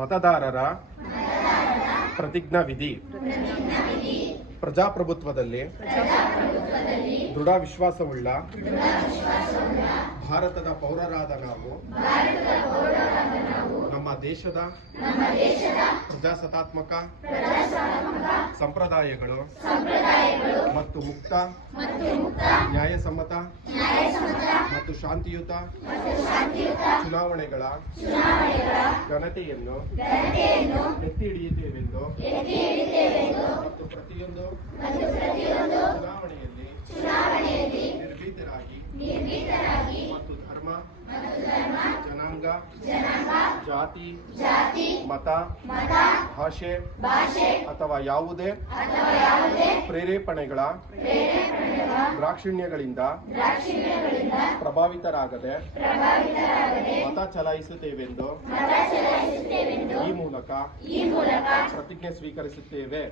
ಮತದಾರರ ಪ್ರತಿಜ್ಞಾ ವಿಧಿ. ಪ್ರಜಾಪ್ರಭುತ್ವದಲ್ಲಿ ದೃಢ ವಿಶ್ವಾಸವುಳ್ಳ ಭಾರತದ ಪೌರರಾದ ನಾವು ನಮ್ಮ ದೇಶದ ಪ್ರಜಾಸತ್ತಾತ್ಮಕ ಸಂಪ್ರದಾಯಗಳು ಮತ್ತು ಮುಕ್ತ, ನ್ಯಾಯಸಮ್ಮತ ಮತ್ತು ಶಾಂತಿಯುತ ಚುನಾವಣೆಗಳ ಘನತೆಯನ್ನು ಎತ್ತಿ ಹಿಡಿಯುತ್ತೇವೆಂದು ಮತ್ತು ಪ್ರತಿಯೊಂದು ಚುನಾವಣೆಯಲ್ಲಿ ನಿರ್ಭೀತರಾಗಿ ಮತ್ತು ಧರ್ಮ, ಜನಾಂಗ, ಜಾತಿ, ಮತ, ಭಾಷೆ ಅಥವಾ ಯಾವುದೇ ಪ್ರೇರೇಪಣೆಗಳ ದಾಕ್ಷಿಣ್ಯಗಳಿಂದ ಪ್ರಭಾವಿತರಾಗದೆ ಮತ ಚಲಾಯಿಸುತ್ತೇವೆಂದು ಈ ಮೂಲಕ ಪ್ರತಿಜ್ಞೆ ಸ್ವೀಕರಿಸುತ್ತೇವೆ.